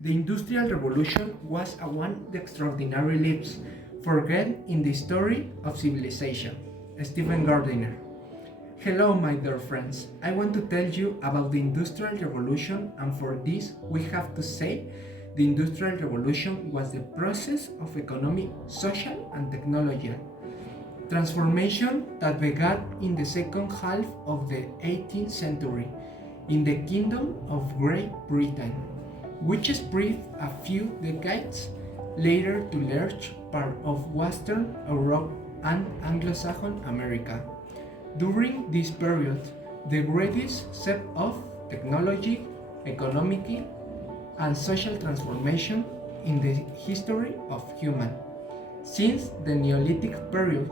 The Industrial Revolution was one of the extraordinary leaps forgotten in the story of civilization. Stephen Gardiner. Hello, my dear friends. I want to tell you about the Industrial Revolution, and for this, we have to say the Industrial Revolution was the process of economic, social, and technological transformation that began in the second half of the 18th century in the Kingdom of Great Britain, which spread a few decades later to large part of Western Europe and Anglo-Saxon America. During this period, the greatest set of technology, economic, and social transformation in the history of human. Since the Neolithic period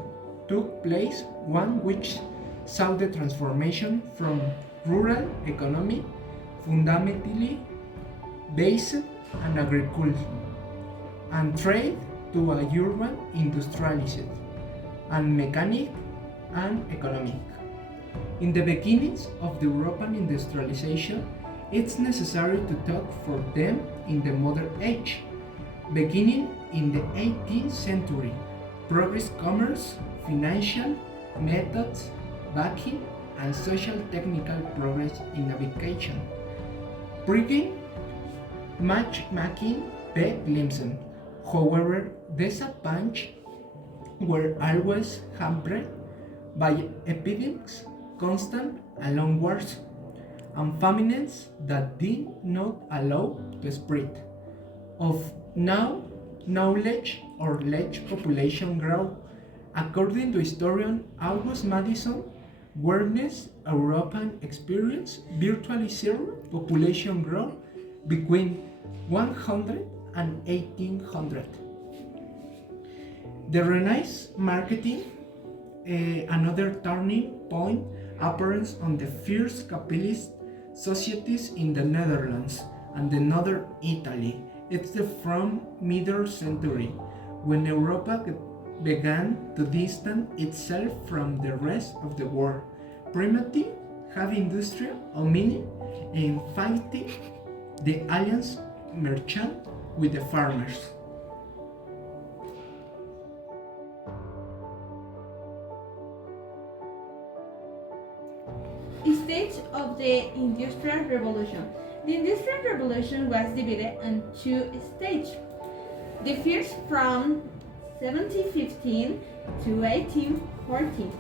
took place, one which saw the transformation from rural economy fundamentally based on agriculture and trade to a urban industrialized and mechanic and economic. In the beginnings of the European industrialization, it's necessary to talk for them in the modern age. Beginning in the 18th century, progress commerce, financial methods, banking, and social technical progress in navigation. Bringing matchmaking glimpses. However, these advances were always hampered by epidemics, constant and long wars, and famines that did not allow the spread of knowledge or large population growth. According to historian August Madison, witnessed European experience virtually zero population growth between 100 and 1800. The Renaissance marketing, another turning point, appears on the first capitalist societies in the Netherlands and the northern Italy. It's the from middle century when Europe began to distance itself from the rest of the world. Primitive heavy industry meaning in fighting the alliance merchant with the farmers. Stage of the Industrial Revolution. The Industrial Revolution was divided into two stages. The first from 1715 to 1814,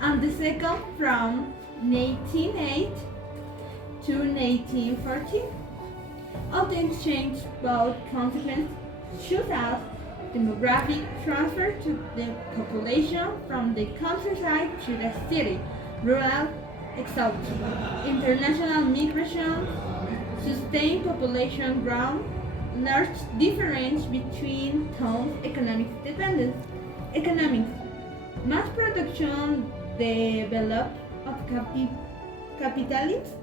and the second from 1908 to 1914. Of the exchange, both consequences shows us demographic transfer to the population from the countryside to the city, rural exodus, international migration, sustained population growth, large difference between towns, economic dependence, economics, mass production developed of capitalism,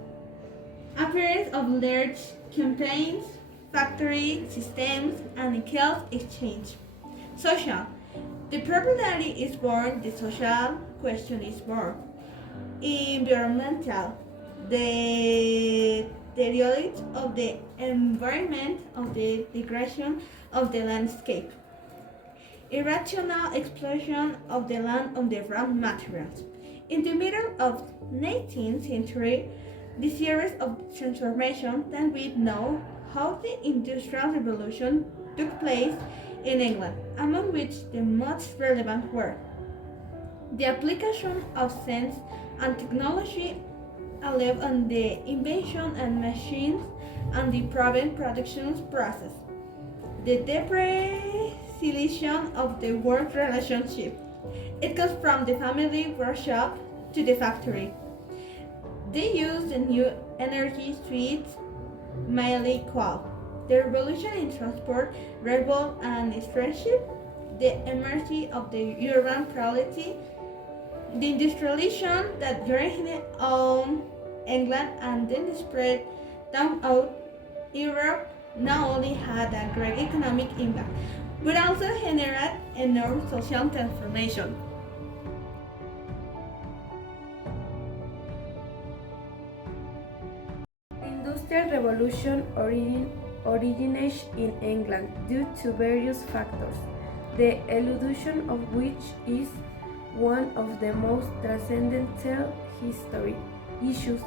appearance of large campaigns, factory systems, and equal exchange. Social. The property is born, the social question is born. Environmental. The deterioration of the environment, of the degradation of the landscape. Irrational exploitation of the land on the raw materials. In the middle of 19th century, the series of transformation that we know how the Industrial Revolution took place in England, among which the most relevant were the application of science and technology allowed on the invention of machines and the private production process, the depreciation of the work relationship. It goes from the family workshop to the factory. They used the new energy suites, mainly coal. The revolution in transport, railroad, and steamship, the emergence of the urban proletariat, the industrialization that originated in England and then spread throughout Europe not only had a great economic impact, but also generated enormous social transformation. The Industrial Revolution origin originates in England due to various factors, the elucidation of which is one of the most transcendental history issues.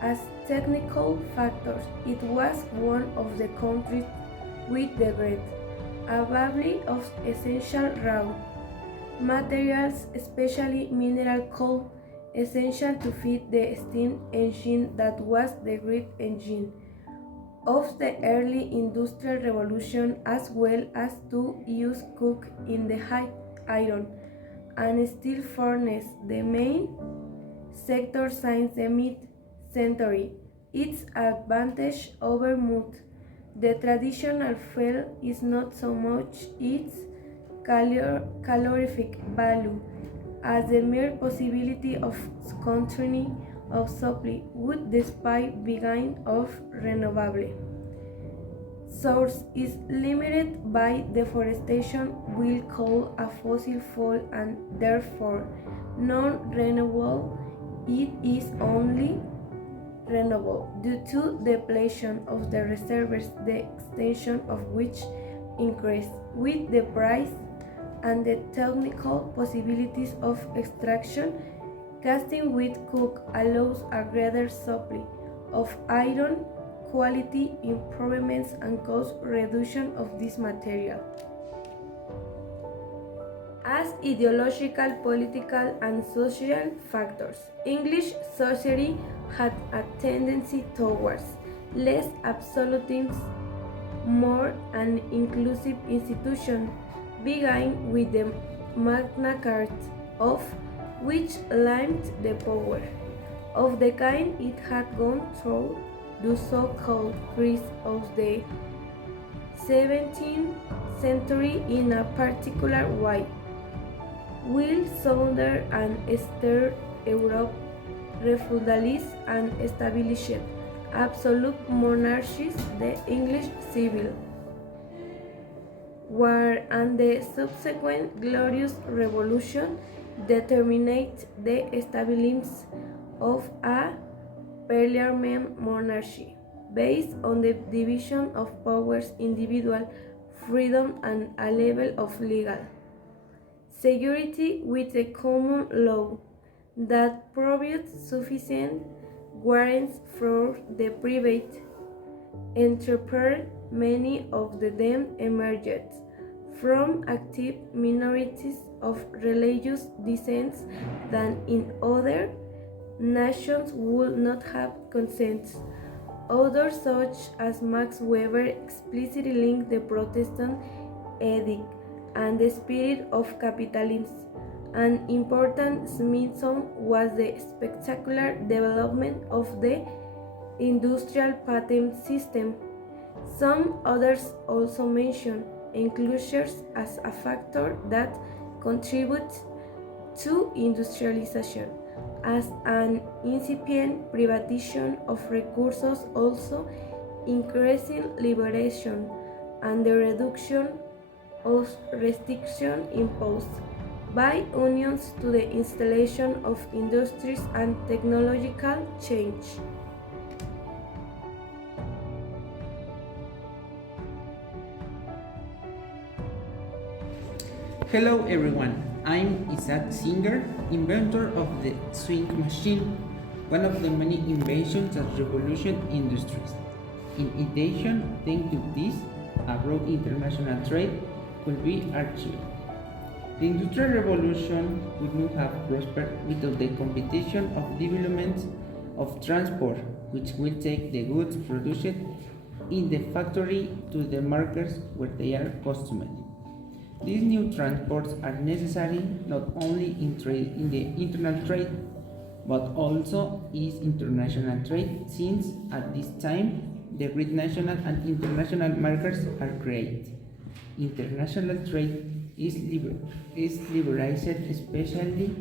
As technical factors, it was one of the countries with the great availability of essential raw materials, especially mineral coal, essential to feed the steam engine that was the great engine of the early industrial revolution, as well as to use coke in the high iron and steel furnace, the main sector since the mid-century. Its advantage over mud, the traditional fuel, is not so much its calorific value as the mere possibility of continuing of supply would despite being of renewable source is limited by deforestation will call a fossil fuel and therefore non-renewable. It is only renewable due to depletion of the reserves, the extension of which increase with the price and the technical possibilities of extraction. Casting with coke allows a greater supply of iron, quality improvements and cost reduction of this material. As ideological, political and social factors, English society had a tendency towards less absolutism, more an inclusive institution, beginning with the Magna Carta, of which limed the power of the kind it had gone through the so-called crisis of the 17th century in a particular way, will sounder and steer Europe refeudalist and established absolute monarchies, the English Civil War and the subsequent Glorious Revolution determined the establishment of a parliament monarchy based on the division of powers, individual freedom and a level of legal security with a common law that provided sufficient warrants for the private enterprise. Many of them emerged from active minorities of religious descent that in other nations would not have consent. Others, such as Max Weber, explicitly linked the Protestant edict and the spirit of capitalism. An important milestone was the spectacular development of the industrial patent system. Some others also mention inclusion as a factor that contributes to industrialization, as an incipient privatization of resources, also increasing liberation and the reduction of restrictions imposed by unions to the installation of industries and technological change. Hello everyone, I'm Isaac Singer, inventor of the swing machine, one of the many inventions that revolutionized industries. In addition, thanks to this, a broad international trade could be achieved. The Industrial Revolution would not have prospered without the competition of development of transport, which will take the goods produced in the factory to the markets where they are consumed. These new transports are necessary not only in the internal trade, but also in international trade, since at this time the great national and international markets are created. International trade is liberalized, especially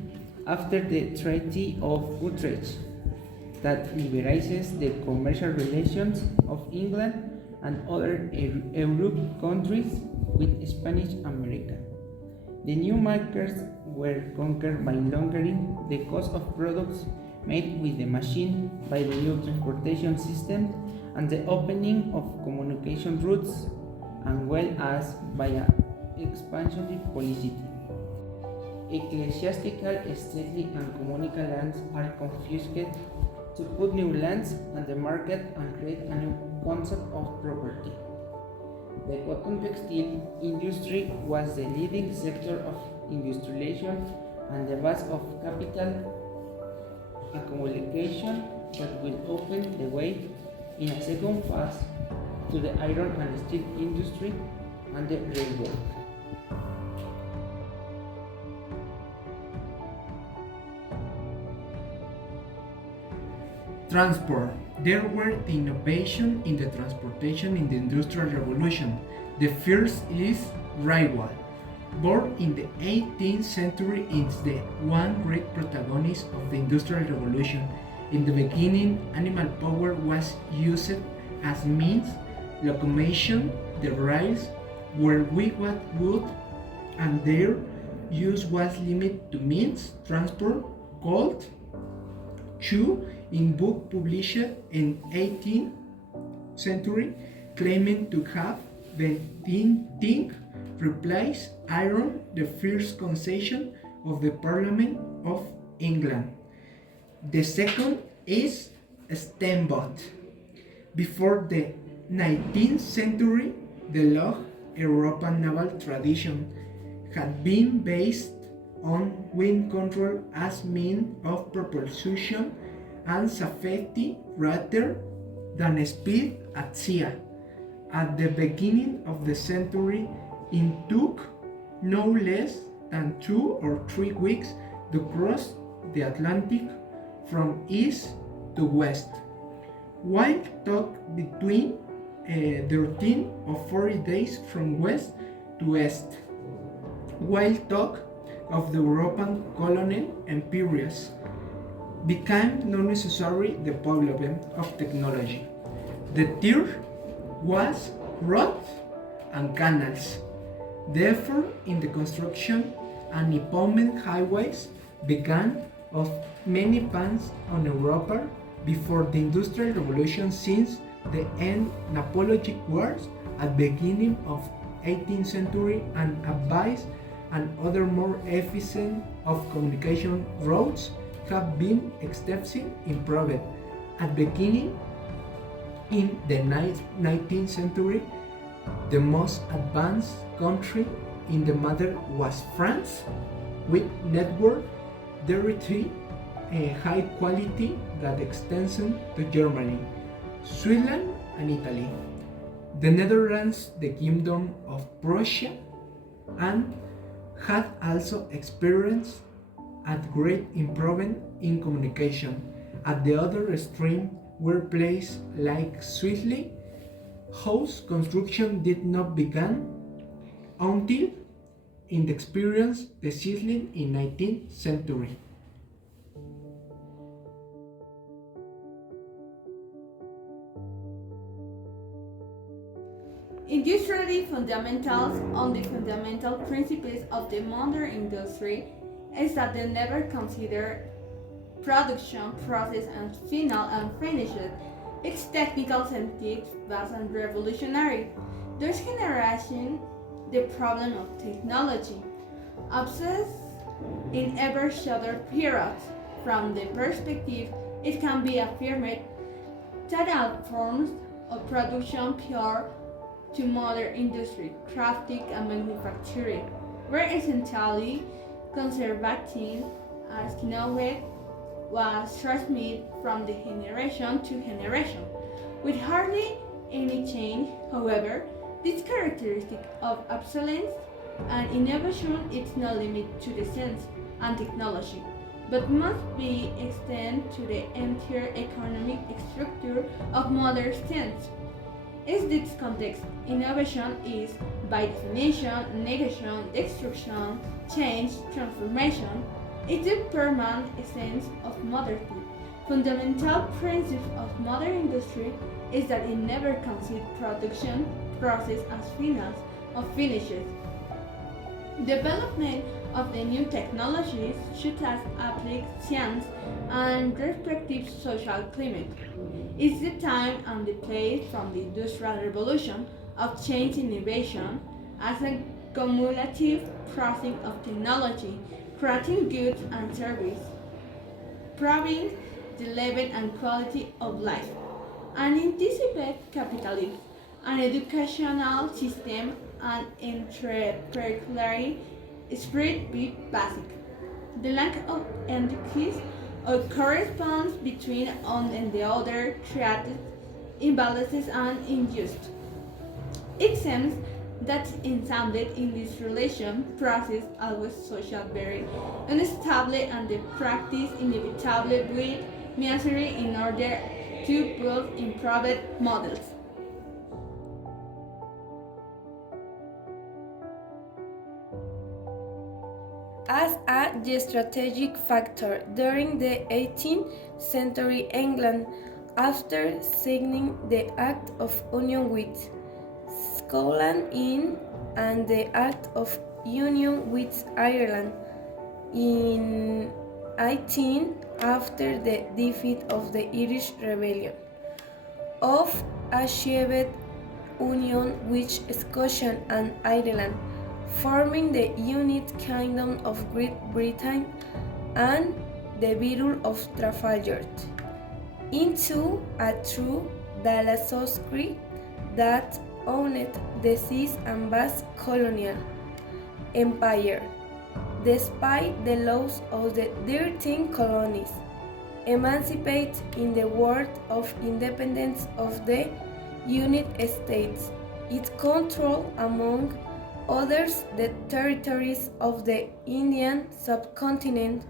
after the Treaty of Utrecht, that liberalizes the commercial relations of England and other European countries with Spanish America. The new markets were conquered by lowering the cost of products made with the machine by the new transportation system and the opening of communication routes, and well as by an expansionary policy. Ecclesiastical, stately, and communal lands are confiscated to put new lands on the market and create a new concept of property. The cotton textile industry was the leading sector of industrialization and the base of capital accumulation that will open the way in a second phase to the iron and steel industry and the railroad. Transport. There were the innovation in the transportation in the Industrial Revolution. The first is railway. Born in the 18th century, it's the one great protagonist of the Industrial Revolution. In the beginning, animal power was used as means locomotion. The rails were without wood, and their use was limited to means transport called Chu in book published in 18th century, claiming to have the tin replaced iron, the first concession of the Parliament of England. The second is steamboat. Before the 19th century, the long European naval tradition had been based on wind control as means of propulsion and safety rather than speed at sea. At the beginning of the century, it took no less than 2 or 3 weeks to cross the Atlantic from east to west, while took between 13 or 40 days from west to east, while talk of the European colonial empires became not necessarily the problem of technology. The third was roads and canals. Therefore, in the construction and improvement highways began of many plans on Europa before the Industrial Revolution since the end Napoleonic Wars at the beginning of 18th century and advice and other more efficient of communication routes have been extensively improved. At the beginning in the 19th century, the most advanced country in the matter was France, with network directly high quality that extends to Germany, Switzerland, and Italy. The Netherlands, the Kingdom of Prussia, and had also experienced a great improvement in communication. At the other extreme were places like Switzerland, whose construction did not begin until in the experience the settling in 19th century. Industrially fundamentals on the fundamental principles of the modern industry is that they never consider production, process, and final and finished. Its technical scientific was revolutionary. Thus generation the problem of technology, obsessed in ever shorter periods. From the perspective, it can be affirmed that all forms of production prior to modern industry, crafting and manufacturing, were essentially conservative as knowledge was transmitted from the generation to generation, with hardly any change. However, this characteristic of obsolescence and innovation is not limited to the science and technology, but must be extended to the entire economic structure of modern science. In this context, innovation is, by definition, negation, destruction, change, transformation. It is the permanent essence of modernity. Fundamental principle of modern industry is that it never considers production process as finals or finishes. Development of the new technologies such as applied science and respective social climate. It's the time and the place from the Industrial Revolution of change innovation as a cumulative process of technology, creating goods and services, improving the level and quality of life. An anticipate capitalism, an educational system, and entrepreneurial spirit be basic. The lack of emphasis or corresponds between one and the other created imbalances and injustice. It seems that ensemble in this relation process always social very unstable and the practice inevitably with misery in order to build improved models. As a strategic factor during the 18th century England after signing the Act of Union with Scotland and the Act of Union with Ireland in 18 after the defeat of the Irish Rebellion of achieved union with Scotland and Ireland, forming the United Kingdom of Great Britain and the Battle of Trafalgar, into a true Dallasocracy that owned the seas and vast colonial empire, despite the loss of the 13 colonies, emancipated in the War of Independence of the United States. It controlled, among others, the territories of the Indian subcontinent,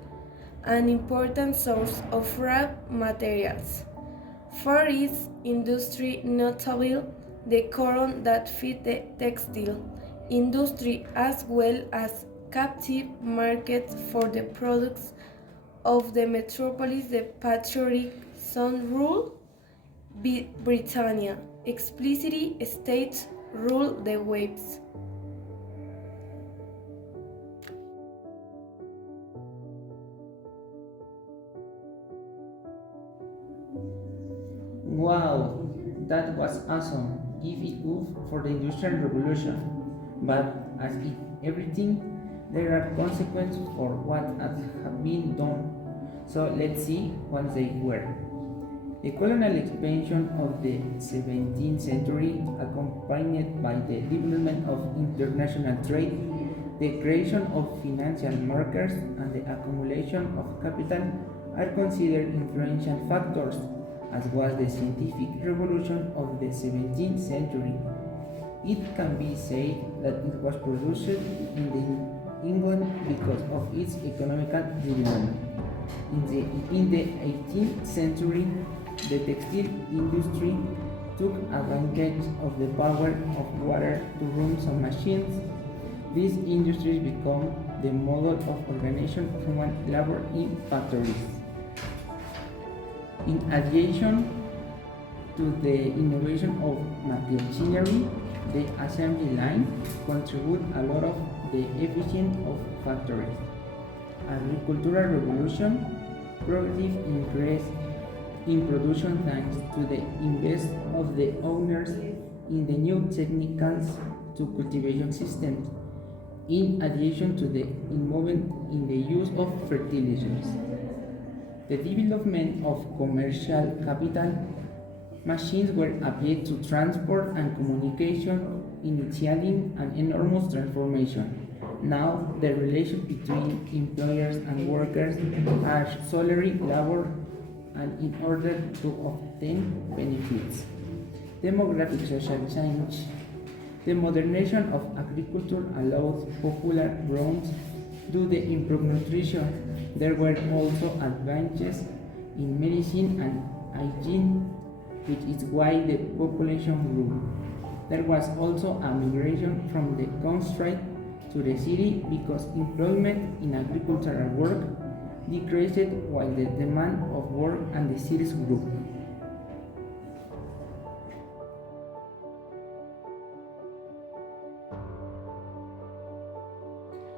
an important source of raw materials. For its industry, notable the cotton that fed the textile industry, as well as captive markets for the products of the metropolis. The patriotic Sun ruled Britannia. Explicitly states ruled the waves. Wow, that was awesome. Give it up for the Industrial Revolution. But as in everything, there are consequences for what has been done. So let's see what they were. The colonial expansion of the 17th century, accompanied by the development of international trade, the creation of financial markets, and the accumulation of capital, are considered influential factors, as was the scientific revolution of the 17th century. It can be said that it was produced England because of its economical development. In the 18th century, the textile industry took advantage of the power of water to run some machines. These industries become the model of organization of human labor in factories. In addition to the innovation of machinery, the assembly line contribute a lot of the efficiency of factories. Agricultural revolution, progressive increase in production thanks to the investment of the owners in the new technicals to cultivation systems, in addition to the involvement in the use of fertilizers. The development of commercial capital machines were applied to transport and communication, initiating an enormous transformation. Now, the relation between employers and workers are solely labor and in order to obtain benefits. Demographic social change. The modernization of agriculture allowed popular growth due to the improved nutrition. There were also advances in medicine and hygiene, which is why the population grew. There was also a migration from the country to the city because employment in agricultural work decreased while the demand of work and the cities grew.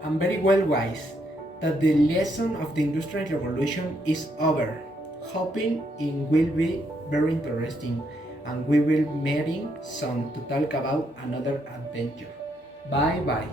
I'm very well wise that the lesson of the Industrial Revolution is over. Hoping it will be very interesting and we will meeting soon to talk about another adventure. Bye bye.